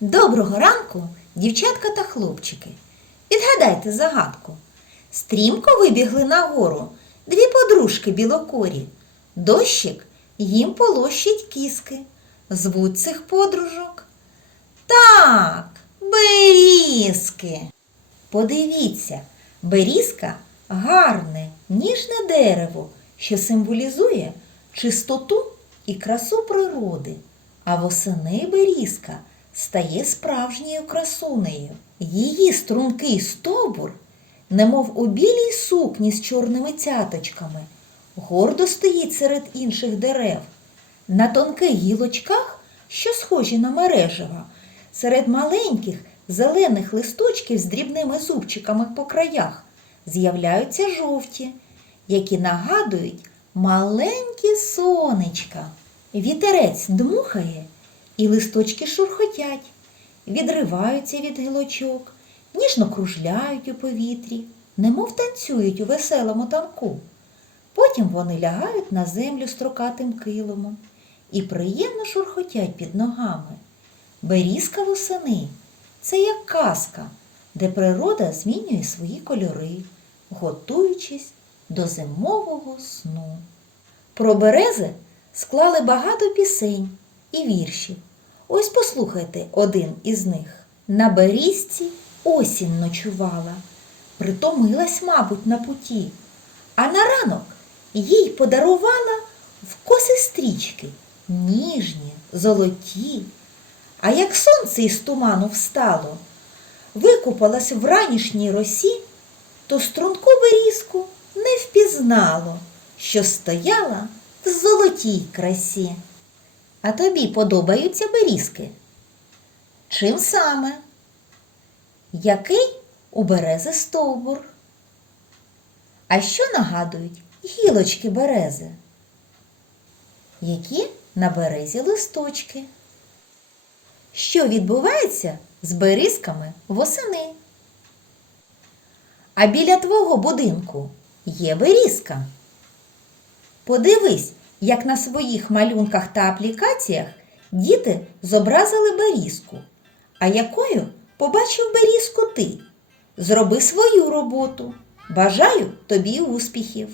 Доброго ранку, дівчатка та хлопчики. Відгадайте загадку. Стрімко вибігли на гору дві подружки білокорі. Дощик їм полощить кіски. Звуть цих подружок. Так, берізки. Подивіться, берізка гарне, ніжне дерево, що символізує чистоту і красу природи. А восени берізка стає справжньою красунею. Її стрункий стовбур, немов у білій сукні з чорними цяточками, гордо стоїть серед інших дерев. На тонких гілочках, що схожі на мережева, серед маленьких зелених листочків з дрібними зубчиками по краях з'являються жовті, які нагадують маленькі сонечка. Вітерець дмухає, і листочки шурхотять, відриваються від гілочок, ніжно кружляють у повітрі, немов танцюють у веселому танку. Потім вони лягають на землю строкатим килимом і приємно шурхотять під ногами. Берізка восени це як казка, де природа змінює свої кольори, готуючись до зимового сну. Про берези склали багато пісень і віршів. Ось послухайте один із них. На берізці осінь ночувала, притомилась, мабуть, на путі, а на ранок їй подарувала в коси стрічки ніжні, золоті. А як сонце із туману встало, викупалась в ранішній росі, то струнку берізку не впізнало, що стояла в золотій красі. А тобі подобаються берізки? Чим саме? Який у берези стовбур? А що нагадують гілочки берези? Які на березі листочки? Що відбувається з берізками восени? А біля твого будинку є берізка. Подивись, як на своїх малюнках та аплікаціях діти зобразили берізку. А якою побачив берізку ти? Зроби свою роботу. Бажаю тобі успіхів.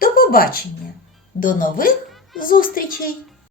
До побачення, до нових зустрічей!